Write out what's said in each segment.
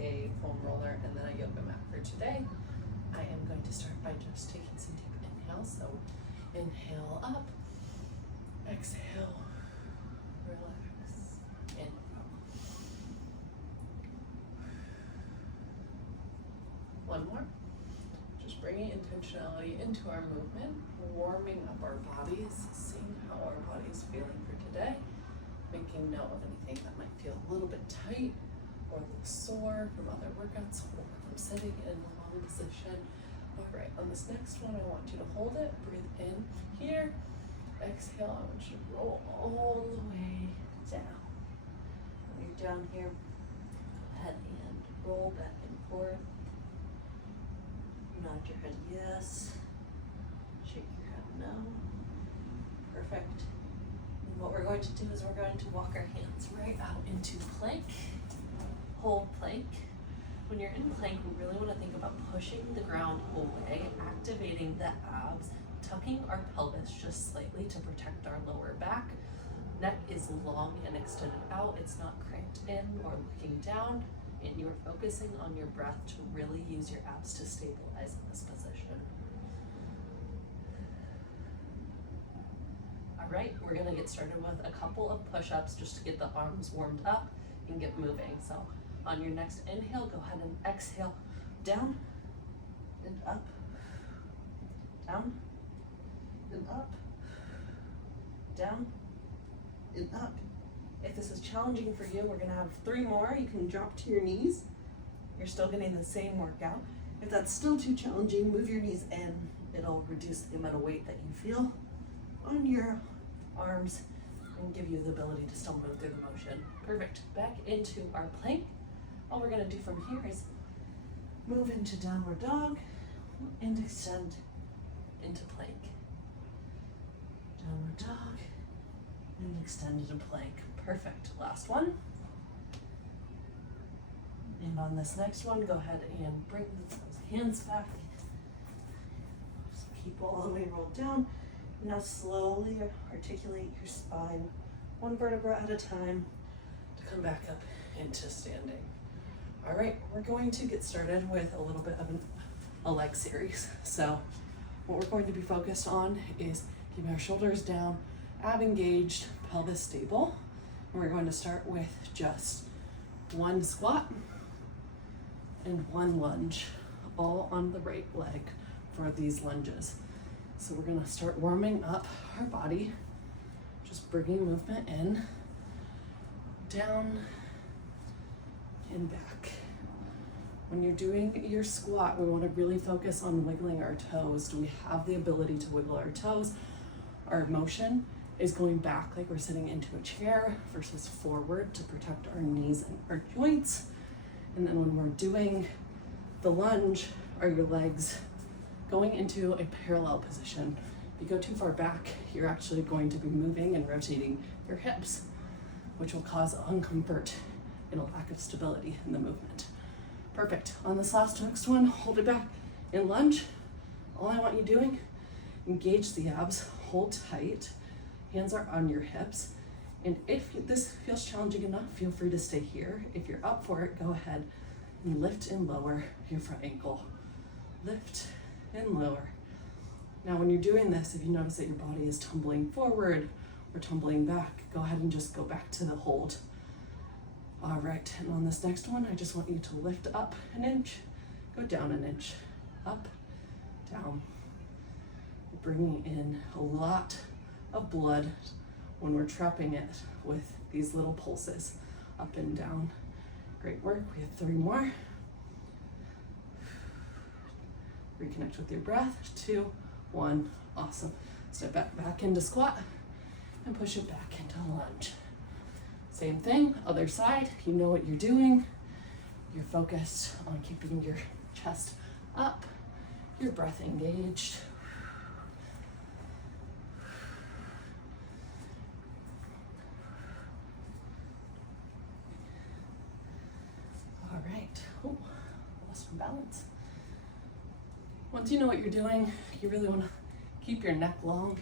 a foam roller and then a yoga mat for today. I am going to start by just taking some deep inhales. So inhale up, exhale, relax, in. One more. Just bringing intentionality into our movement, warming up our bodies, seeing how our body is feeling for today, making note of anything that might feel a little bit tight or look sore from other workouts or from sitting in a long position. All right, on this next one, I want you to hold it, breathe in here, exhale, I want you to roll all the way down. When you're down here, go ahead and roll back and forth. Nod your head yes, shake your head no. Perfect. And what we're going to do is we're going to walk our hands right out into plank. Hold plank. When you're in plank, we really want to think about pushing the ground away, activating the abs, tucking our pelvis just slightly to protect our lower back. Neck is long and extended out. It's not cranked in or looking down. And you're focusing on your breath to really use your abs to stabilize in this position. All right, we're gonna get started with a couple of push-ups just to get the arms warmed up and get moving. So on your next inhale, go ahead and exhale, down and up, down and up, down and up. If this is challenging for you, we're gonna have 3 more. You can drop to your knees. You're still getting the same workout. If that's still too challenging, move your knees in. It'll reduce the amount of weight that you feel on your arms and give you the ability to still move through the motion. Perfect. Back into our plank. All we're gonna do from here is move into downward dog and extend into plank. Downward dog and extend into plank. Perfect. Last one. And on this next one, go ahead and bring those hands back. Just keep all the way rolled down. Now slowly articulate your spine, 1 vertebra at a time, to come back up into standing. All right, we're going to get started with a little bit of a leg series. So what we're going to be focused on is keeping our shoulders down, ab engaged, pelvis stable. And we're going to start with just 1 squat and 1 lunge, all on the right leg for these lunges. So we're gonna start warming up our body, just bringing movement in, down, and back. When you're doing your squat, we wanna really focus on wiggling our toes. Do we have the ability to wiggle our toes? Our motion is going back like we're sitting into a chair versus forward to protect our knees and our joints. And then when we're doing the lunge, are your legs going into a parallel position? If you go too far back, you're actually going to be moving and rotating your hips, which will cause uncomfort and a lack of stability in the movement. Perfect. On this next one, hold it back and lunge. All I want you doing, engage the abs, hold tight. Hands are on your hips. And if this feels challenging enough, feel free to stay here. If you're up for it, go ahead and lift and lower your front ankle. Lift and lower. Now, when you're doing this, if you notice that your body is tumbling forward or tumbling back, go ahead and just go back to the hold. All right, and on this next one, I just want you to lift up 1 inch, go down 1 inch, up, down. Bringing in a lot of blood when we're trapping it with these little pulses up and down. Great work. We have 3 more. Reconnect with your breath. 2, 1. Awesome. Step back into squat and push it back into lunge. Same thing, other side. You know what you're doing. You're focused on keeping your chest up, your breath engaged. All right. Oh, lost some balance. Once you know what you're doing, you really want to keep your neck long. You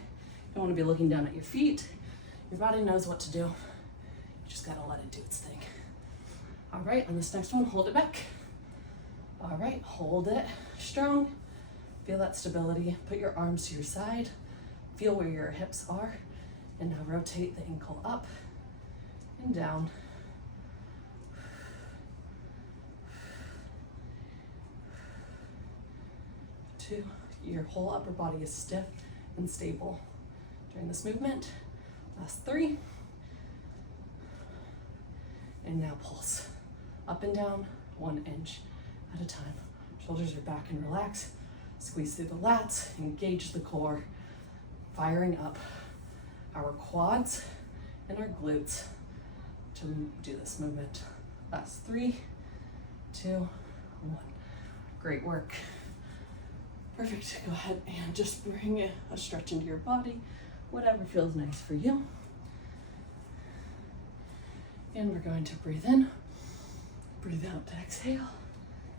don't want to be looking down at your feet. Your body knows what to do. You just gotta let it do its thing. All right, on this next one, hold it back. All right, hold it strong. Feel that stability. Put your arms to your side. Feel where your hips are. And now rotate the ankle up and down. Two, your whole upper body is stiff and stable during this movement. Last 3. And now pulse. Up and down, 1 inch at a time. Shoulders are back and relax. Squeeze through the lats, engage the core, firing up our quads and our glutes to do this movement. Last 3, 2, 1. Great work. Perfect. Go ahead and just bring a stretch into your body, whatever feels nice for you. And we're going to breathe in, breathe out to exhale,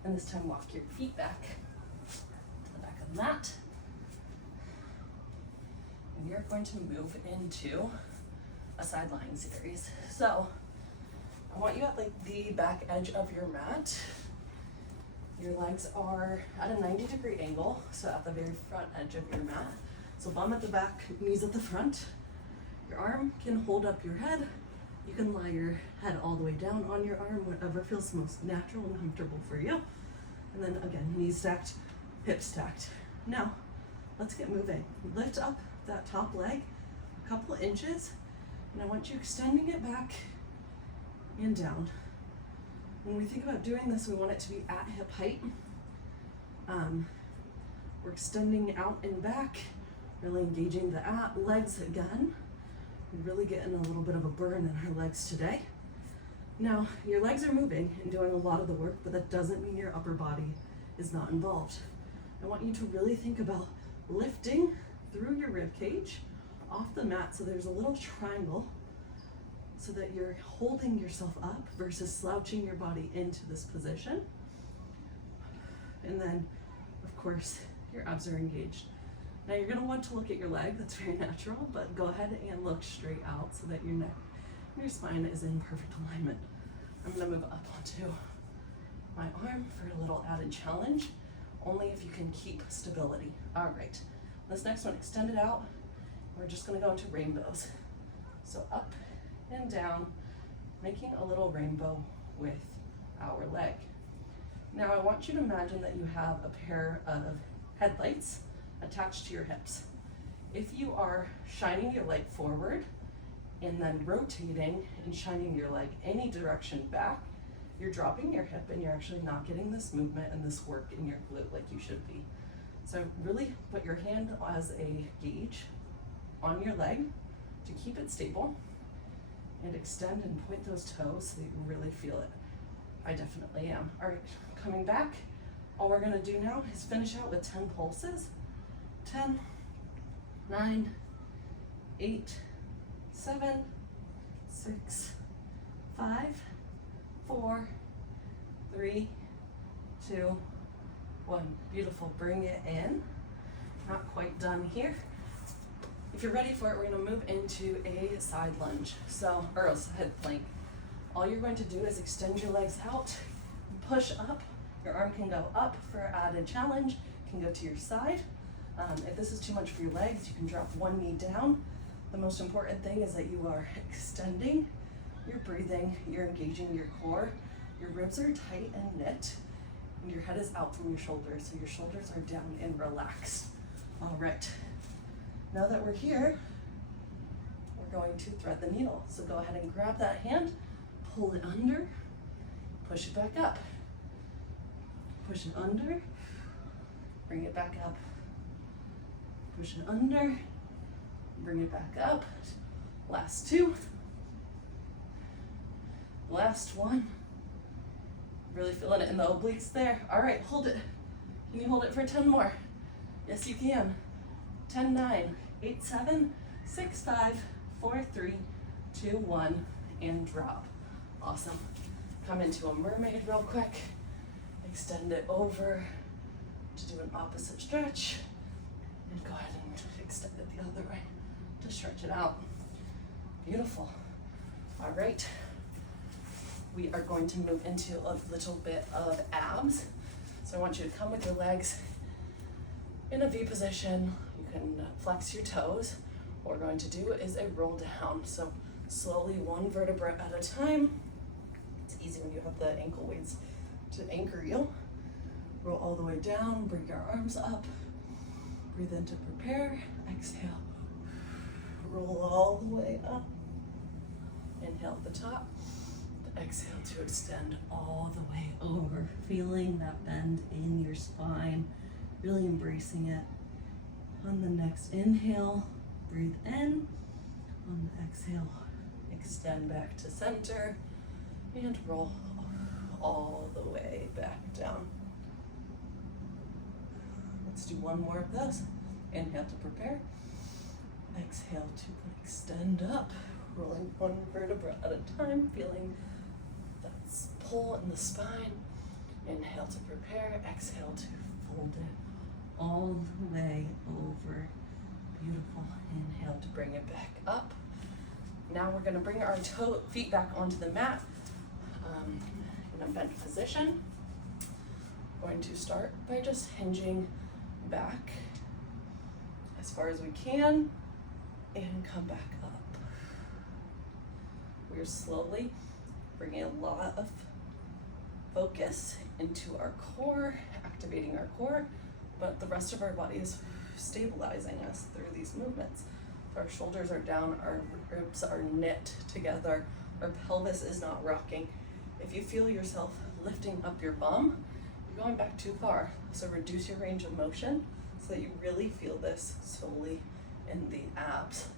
and this time walk your feet back to the back of the mat. And you're going to move into a side lying series. So I want you at like the back edge of your mat. Your legs are at a 90-degree angle, so at the very front edge of your mat. So bum at the back, knees at the front. Your arm can hold up your head. You can lie your head all the way down on your arm, whatever feels most natural and comfortable for you. And then again, knees stacked, hips stacked. Now, let's get moving. Lift up that top leg a couple inches, and I want you extending it back and down. When we think about doing this, we want it to be at hip height. We're extending out and back, really engaging the legs again. We're really getting a little bit of a burn in our legs today. Now, your legs are moving and doing a lot of the work, but that doesn't mean your upper body is not involved. I want you to really think about lifting through your rib cage off the mat, so there's a little triangle, so that you're holding yourself up versus slouching your body into this position. And then, of course, your abs are engaged. Now you're gonna want to look at your leg, that's very natural, but go ahead and look straight out so that your neck and your spine is in perfect alignment. I'm gonna move up onto my arm for a little added challenge, only if you can keep stability. All right, this next one, extend it out. We're just gonna go into rainbows. So up and down, making a little rainbow with our leg. Now I want you to imagine that you have a pair of headlights attached to your hips. If you are shining your leg forward and then rotating and shining your leg any direction back, you're dropping your hip and you're actually not getting this movement and this work in your glute like you should be. So really put your hand as a gauge on your leg to keep it stable, and extend and point those toes so that you really feel it. I definitely am. All right, coming back, all we're gonna do now is finish out with 10 pulses. 10, 9, 8, 7, 6, 5, 4, 3, 2, 1. Beautiful, bring it in. Not quite done here. If you're ready for it, we're gonna move into a side lunge, or a side plank. All you're going to do is extend your legs out, push up. Your arm can go up for added challenge, can go to your side. If this is too much for your legs, you can drop one knee down. The most important thing is that you are extending, you're breathing, you're engaging your core. Your ribs are tight and knit, and your head is out from your shoulders, so your shoulders are down and relaxed. All right. Now that we're here, we're going to thread the needle. So go ahead and grab that hand, pull it under, push it back up. Push it under, bring it back up. Push it under, bring it back up. Last 2. Last 1. Really feeling it in the obliques there. All right, hold it. Can you hold it for 10 more? Yes, you can. 10, 9, 8, 7, 6, 5, 4, 3, 2, 1, and drop. Awesome. Come into a mermaid real quick. Extend it over to do an opposite stretch. And go ahead and extend it the other way to stretch it out. Beautiful. All right. we are going to move into a little bit of abs. So I want you to come with your legs in a V position. You can flex your toes. What we're going to do is a roll down. So slowly, one vertebra at a time. It's easy when you have the ankle weights to anchor you. Roll all the way down, bring your arms up. Breathe in to prepare, exhale. Roll all the way up. Inhale at the top. Exhale to extend all the way over. Feeling that bend in your spine, really embracing it. On the next inhale, breathe in. On the exhale, extend back to center and roll all the way back down. Let's do one more of those. Inhale to prepare. Exhale to extend up. Rolling one vertebra at a time, feeling that pull in the spine. Inhale to prepare. Exhale to fold it all the way over. Beautiful. Inhale to bring it back up. Now we're going to bring our feet back onto the mat in a bent position. Going to start by just hinging back as far as we can and come back up. We're slowly bringing a lot of focus into our core, activating our core, but the rest of our body is stabilizing us through these movements. So our shoulders are down, our ribs are knit together, our pelvis is not rocking. If you feel yourself lifting up your bum, you're going back too far. So reduce your range of motion so that you really feel this solely in the abs.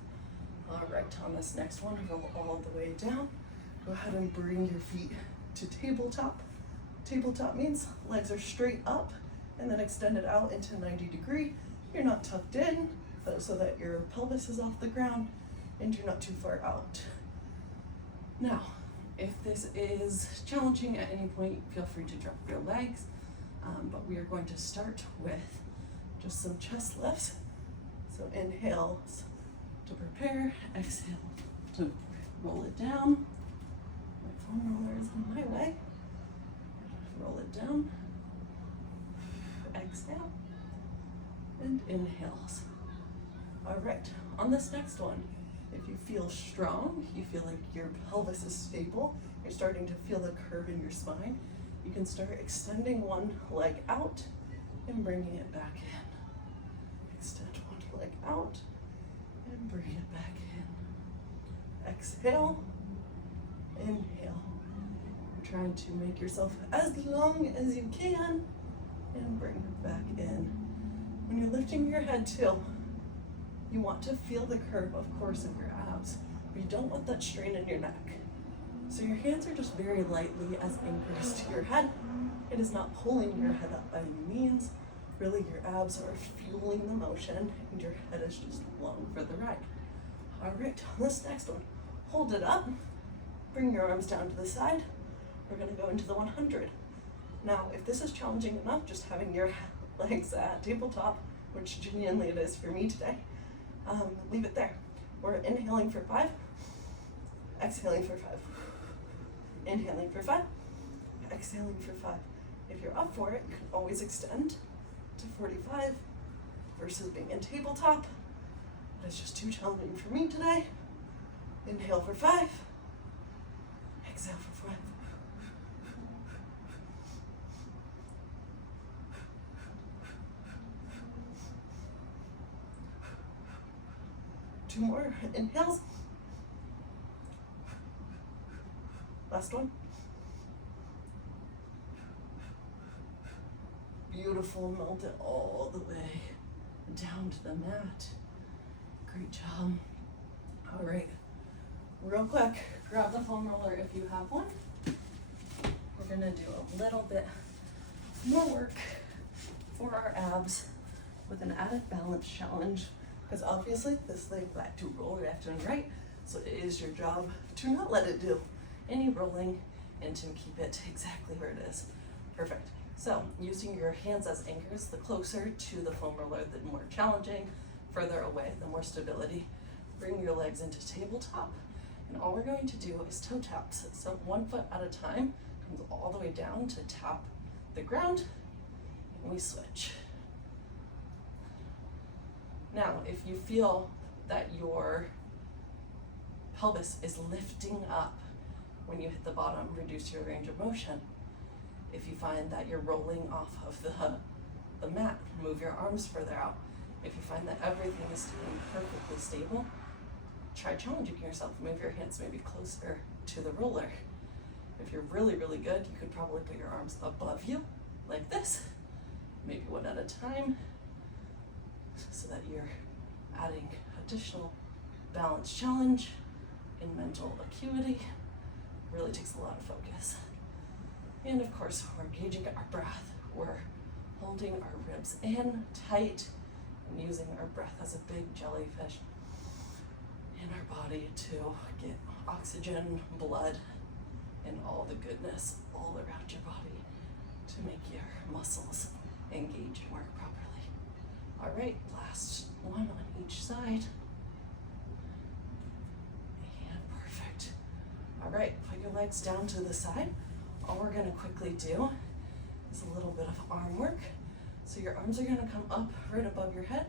All right, on this next one, roll all the way down. Go ahead and bring your feet to tabletop. Tabletop means legs are straight up and then extended out into 90 degree. You're not tucked in so that your pelvis is off the ground and you're not too far out. Now, if this is challenging at any point, feel free to drop your legs, but we are going to start with just some chest lifts. So inhale to prepare, exhale to roll it down. My foam roller is in my way. Roll it down, exhale, and inhales. All right, on this next one, if you feel strong, you feel like your pelvis is stable, you're starting to feel the curve in your spine, you can start extending one leg out and bringing it back in. Extend one leg out and bring it back in. Exhale, inhale. You're trying to make yourself as long as you can and bring it back in. When you're lifting your head too, you want to feel the curve, of course, of your abs, but you don't want that strain in your neck. So your hands are just very lightly as anchors to your head. It is not pulling your head up by any means. Really, your abs are fueling the motion and your head is just along for the ride. All right, on this next one, hold it up, bring your arms down to the side. We're gonna go into the 100. Now, if this is challenging enough, just having your legs at tabletop, which genuinely it is for me today, leave it there. We're inhaling for 5, exhaling for 5, inhaling for 5, exhaling for 5. If you're up for it, you can always extend to 45 versus being in tabletop. It's just too challenging for me today. Inhale for 5, exhale for 5. Two more inhales. Last one. Beautiful, melt it all the way down to the mat. Great job. All right, real quick, grab the foam roller if you have one. We're gonna do a little bit more work for our abs with an added balance challenge, because obviously this leg like to roll left and right, so it is your job to not let it do any rolling and to keep it exactly where it is. Perfect. So using your hands as anchors, the closer to the foam roller, the more challenging. Further away, the more stability. Bring your legs into tabletop And all we're going to do is toe taps. So 1 foot at a time, comes all the way down to tap the ground, and we switch. Now, if you feel that your pelvis is lifting up when you hit the bottom, reduce your range of motion. If you find that you're rolling off of the mat, move your arms further out. If you find that everything is staying perfectly stable, try challenging yourself. Move your hands maybe closer to the roller. If you're really, really good, you could probably put your arms above you, like this, maybe one at a time, so that you're adding additional balance challenge in mental acuity. Really takes a lot of focus. And of course, we're engaging our breath. We're holding our ribs in tight and using our breath as a big jellyfish in our body to get oxygen, blood, and all the goodness all around your body to make your muscles engage and work properly. All right, last one on each side. And perfect. All right, put your legs down to the side. All we're gonna quickly do is a little bit of arm work. So your arms are gonna come up right above your head.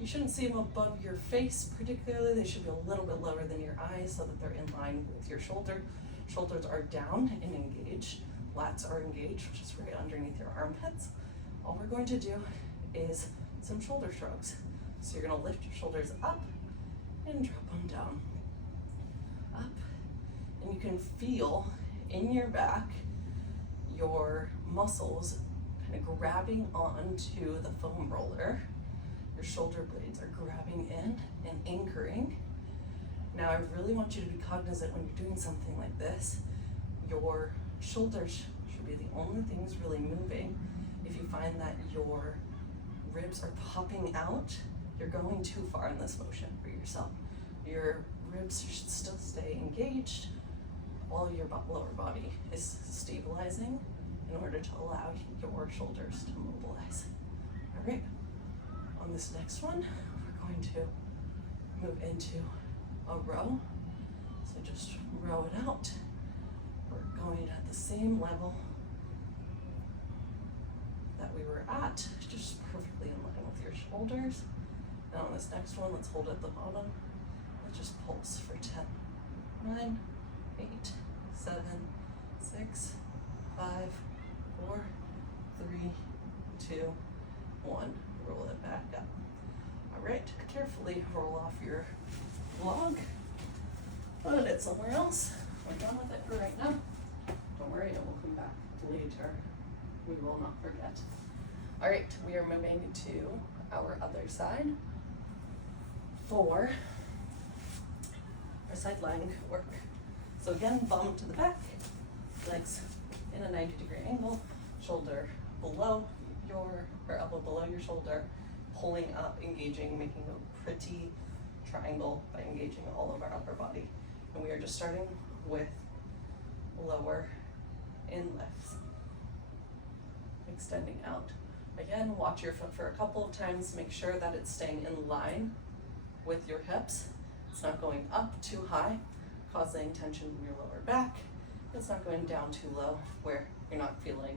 You shouldn't see them above your face particularly. They should be a little bit lower than your eyes so that they're in line with your shoulder. Shoulders are down and engaged. Lats are engaged, which is right underneath your armpits. All we're going to do is some shoulder shrugs. So you're gonna lift your shoulders up and drop them down. Up. And you can feel in your back your muscles kind of grabbing onto the foam roller. Your shoulder blades are grabbing in and anchoring. Now I really want you to be cognizant when you're doing something like this, your shoulders should be the only things really moving. If you find that your ribs are popping out, you're going too far in this motion for yourself. Your ribs should still stay engaged while your lower body is stabilizing in order to allow your shoulders to mobilize. All right, on this next one, we're going to move into a row. So just row it out. We're going at the same level that we were at, just perfectly in line with your shoulders. Now on this next one, let's hold at the bottom. Let's just pulse for 10, 9, 8, 7, 6, 5, 4, 3, 2, 1. Roll it back up. All right, carefully roll off your log. Put it somewhere else. We're done with it for right now. Don't worry, it will come back later. We will not forget. All right, we are moving to our other side for our side lying work. So again, bum to the back, legs in a 90-degree angle, shoulder below or elbow below your shoulder, pulling up, engaging, making a pretty triangle by engaging all of our upper body. And we are just starting with lower in lifts. Extending out. Again, watch your foot for a couple of times. Make sure that it's staying in line with your hips. It's not going up too high, causing tension in your lower back. It's not going down too low where you're not feeling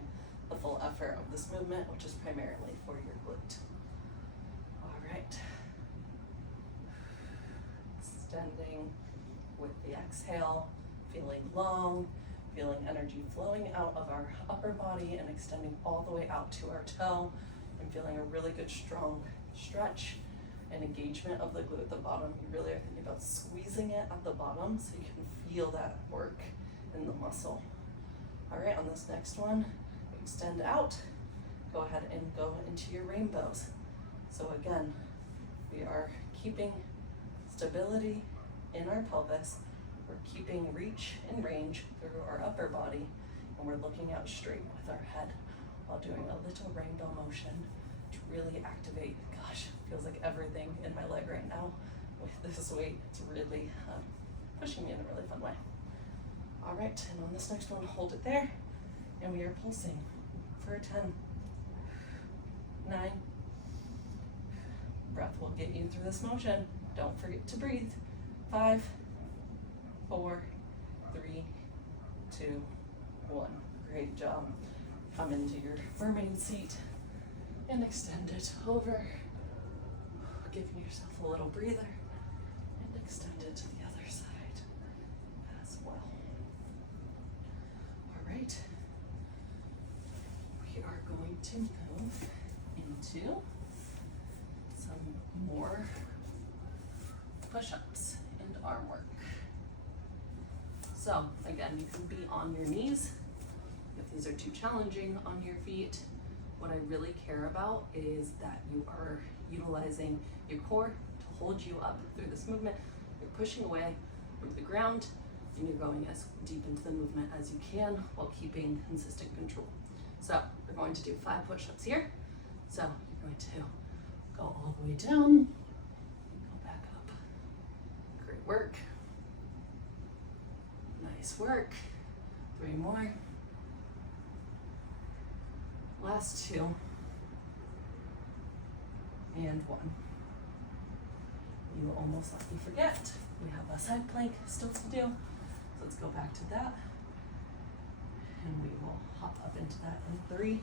the full effort of this movement, which is primarily for your glute. All right. Extending with the exhale, feeling long, feeling energy flowing out of our upper body and extending all the way out to our toe, and feeling a really good strong stretch and engagement of the glute at the bottom. You really are thinking about squeezing it at the bottom so you can feel that work in the muscle. All right, on this next one, extend out. Go ahead and go into your rainbows. So again, we are keeping stability in our pelvis. We're keeping reach and range through our upper body, and we're looking out straight with our head while doing a little rainbow motion to really activate. Gosh, feels like everything in my leg right now with this weight. It's really pushing me in a really fun way. All right, and on this next one, hold it there, and we are pulsing for 10, 9. Breath will get you through this motion. Don't forget to breathe. 5, 4, 3, 2, 1. Great job. Come into your mermaid seat and extend it over, giving yourself a little breather, and extend it to the other side as well. All right, we are going to move into some more push-ups and arm work. So again, you can be on your knees. If these are too challenging on your feet, what I really care about is that you are utilizing your core to hold you up through this movement. You're pushing away from the ground and you're going as deep into the movement as you can while keeping consistent control. So we're going to do 5 push-ups here. So you're going to go all the way down, go back up. Great work. Nice work. 3 more. Last 2. And 1. You almost let me forget. We have a side plank still to do. So let's go back to that. And we will hop up into that in 3,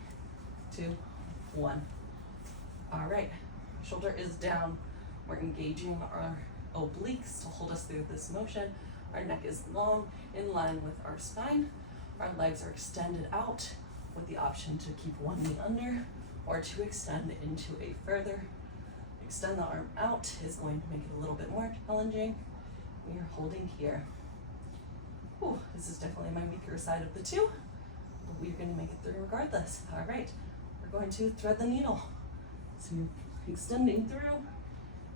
2, 1. All right, shoulder is down. We're engaging our obliques to hold us through this motion. Our neck is long, in line with our spine. Our legs are extended out with the option to keep one knee under or to extend into a further. Extend the arm out is going to make it a little bit more challenging. We are holding here. Ooh, this is definitely my weaker side of the 2, but we're going to make it through regardless. All right, we're going to thread the needle. So you're extending through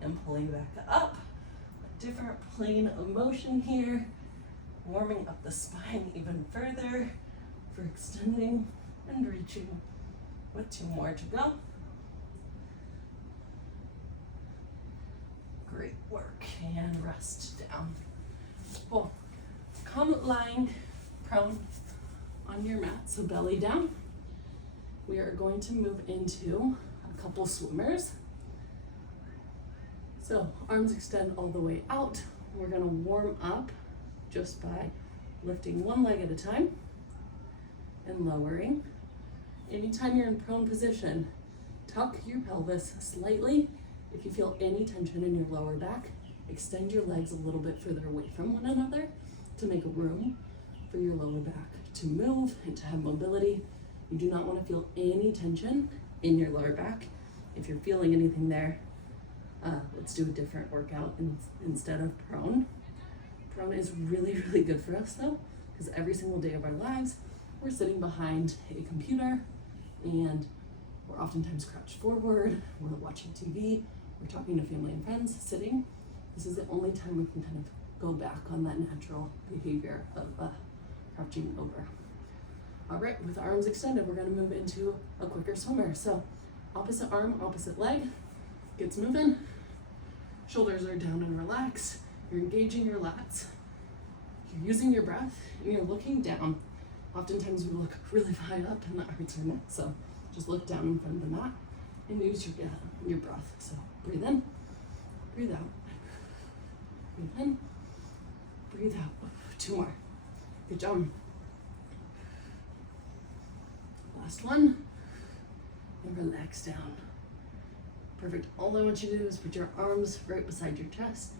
and pulling back up. A different plane of motion here. Warming up the spine even further for extending and reaching with 2 more to go. Great work, and rest down. Cool. Come lying prone on your mat, so belly down. We are going to move into a couple swimmers. So arms extend all the way out. We're gonna warm up just by lifting one leg at a time and lowering. Anytime you're in prone position, tuck your pelvis slightly. If you feel any tension in your lower back, extend your legs a little bit further away from one another to make room for your lower back to move and to have mobility. You do not want to feel any tension in your lower back. If you're feeling anything there, let's do a different workout instead of prone. Prone is really, really good for us though, because every single day of our lives, we're sitting behind a computer and we're oftentimes crouched forward, we're watching TV, we're talking to family and friends, sitting. This is the only time we can kind of go back on that natural behavior of crouching over. All right, with arms extended, we're gonna move into a quicker swimmer. So opposite arm, opposite leg, gets moving. Shoulders are down and relaxed. You're engaging your lats. You're using your breath and you're looking down. Oftentimes we look really high up and that hurts our neck. So just look down in front of the mat and use your breath. So breathe in, breathe out. Breathe in, breathe out. 2 more. Good job. Last one. And relax down. Perfect. All I want you to do is put your arms right beside your chest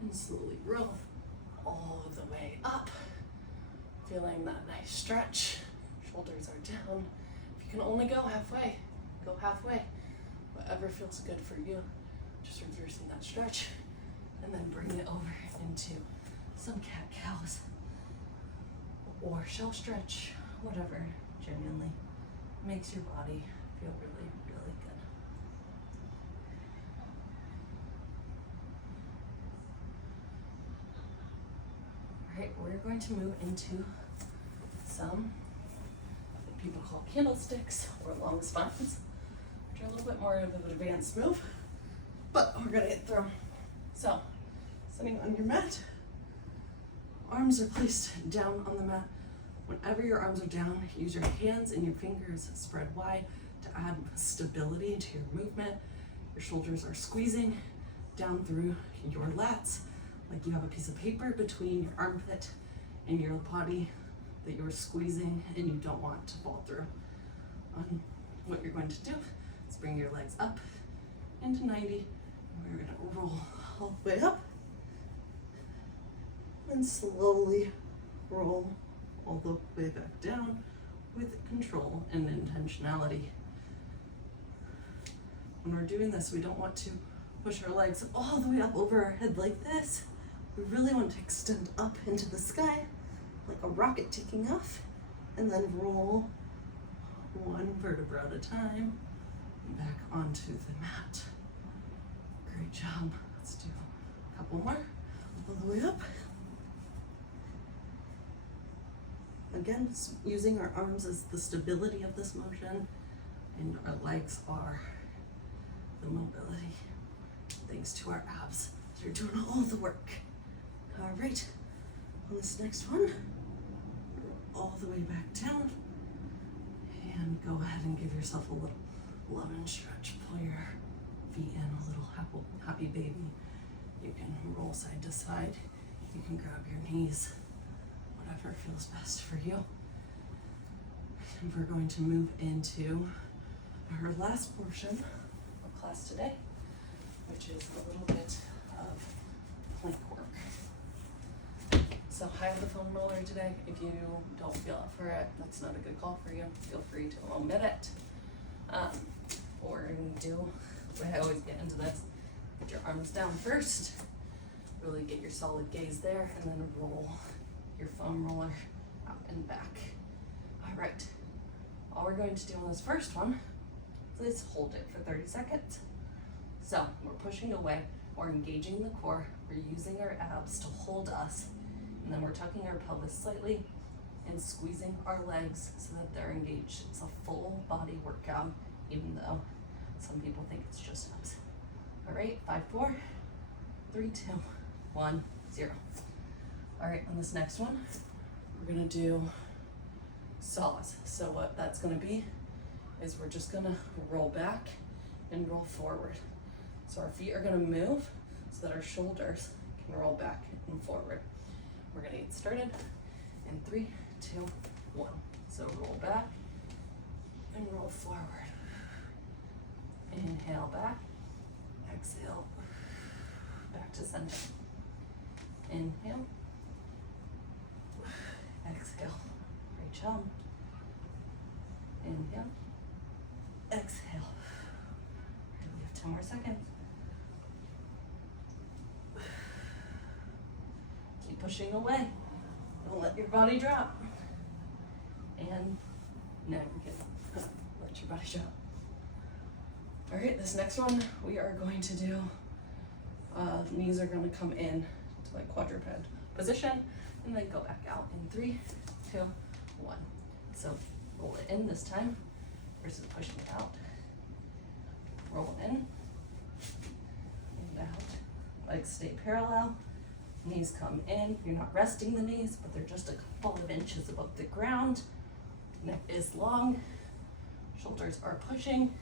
and slowly roll all the way up. Feeling that nice stretch. Shoulders are down. If you can only go halfway, go halfway. Whatever feels good for you. Just reversing that stretch and then bring it over into some cat-cows or shell stretch, whatever genuinely makes your body feel really, really good. All right, we're going to move into some what people call candlesticks or long spines, which are a little bit more of an advanced move, but we're gonna get through. So, sitting on your mat, arms are placed down on the mat. Whenever your arms are down, use your hands and your fingers spread wide to add stability to your movement. Your shoulders are squeezing down through your lats like you have a piece of paper between your armpit and your body that you're squeezing and you don't want to fall through. What you're going to do is bring your legs up into 90. We're going to roll all the way up and slowly roll all the way back down with control and intentionality. When we're doing this, we don't want to push our legs all the way up over our head like this. We really want to extend up into the sky like a rocket taking off, and then roll one vertebra at a time back onto the mat. Great job. Let's do a couple more. All the way up. Again, using our arms as the stability of this motion, and our legs are the mobility. Thanks to our abs. So you're doing all the work. All right, on this next one, all the way back down, and go ahead and give yourself a little love and stretch. Pull your feet in, a little happy baby. You can roll side to side. You can grab your knees, whatever feels best for you. And we're going to move into our last portion of class today, which is a little bit of plank work. So high on the foam roller today. If you don't feel up for it, that's not a good call for you. Feel free to omit it. Or do what I always get into this. Put your arms down first. Really get your solid gaze there, and then roll your foam roller out and back. All right. All we're going to do on this first one is hold it for 30 seconds. So we're pushing away, we're engaging the core, we're using our abs to hold us, and then we're tucking our pelvis slightly and squeezing our legs so that they're engaged. It's a full body workout, even though some people think it's just abs. All right, 5, 4, 3, 2, 1, 0. All right, on this next one, we're gonna do saws. So what that's gonna be is we're just gonna roll back and roll forward. So our feet are gonna move so that our shoulders can roll back and forward. We're gonna get started in 3, 2, 1. So roll back and roll forward. Inhale back, exhale, back to center. Inhale, exhale. Great job. Inhale, exhale. And we have 10 more seconds. Keep pushing away. Don't let your body drop. And now you can let your body drop. All right, this next one we are going to do, knees are going to come in to like quadruped position and then go back out in 3, 2, 1. So roll it in this time versus pushing it out. Roll in and out. Legs stay parallel. Knees come in. You're not resting the knees, but they're just a couple of inches above the ground. Neck is long. Shoulders are pushing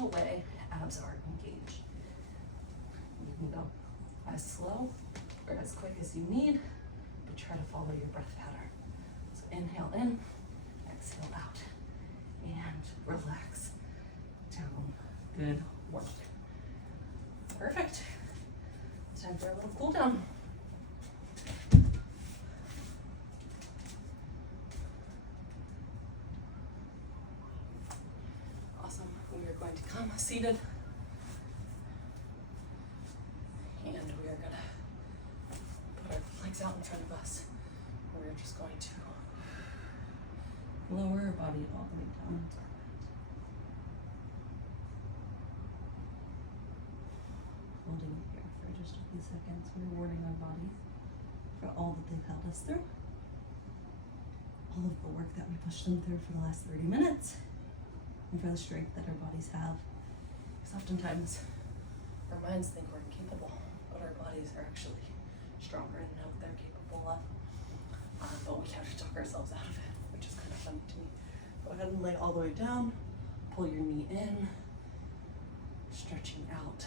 away. Abs are engaged. You can go as slow or as quick as you need, but try to follow your breath pattern. So inhale in, exhale out, and relax down. Good work. Perfect. Time for a little cool down. Awesome. We are going to come seated. And we are going to put our legs out in front of us. We're just going to lower our body all the way down to our mat. Holding it here for just a few seconds, rewarding our bodies for all that they've held us through. All of the work that we pushed them through for the last 30 minutes. And for the strength that our bodies have. Because oftentimes our minds think we're incapable, but our bodies are actually stronger than what they're capable of. But we have to talk ourselves out of it, which is kind of funny to me. Go ahead and lay all the way down, pull your knee in, stretching out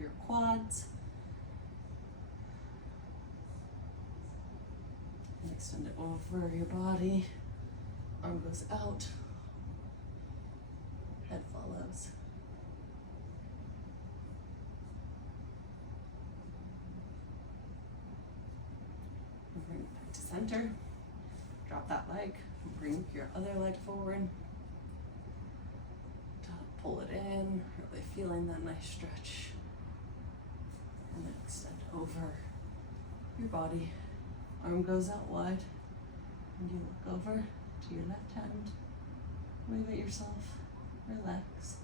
your quads. Extend it over your body. Arm goes out. Head follows. Bring it back to center. Drop that leg. Bring your other leg forward. Pull it in, really feeling that nice stretch. And then extend over your body. Arm goes out wide. And you look over to your left hand. Wave at yourself. Relax.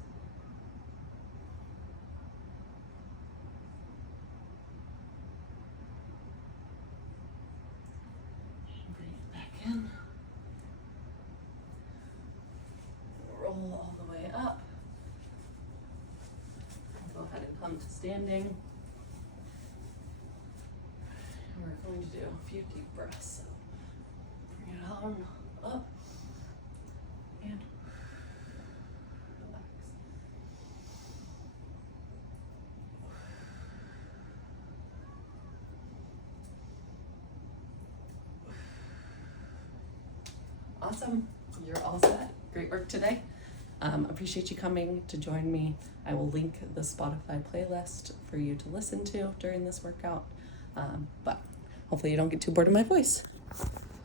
Bring it back in. Roll all the way up. Go ahead and come to standing. And we're going to do a few deep breaths. So bring it on up and relax. Awesome. You're all set. Great work today. Appreciate you coming to join me. I will link the Spotify playlist for you to listen to during this workout. But hopefully you don't get too bored of my voice.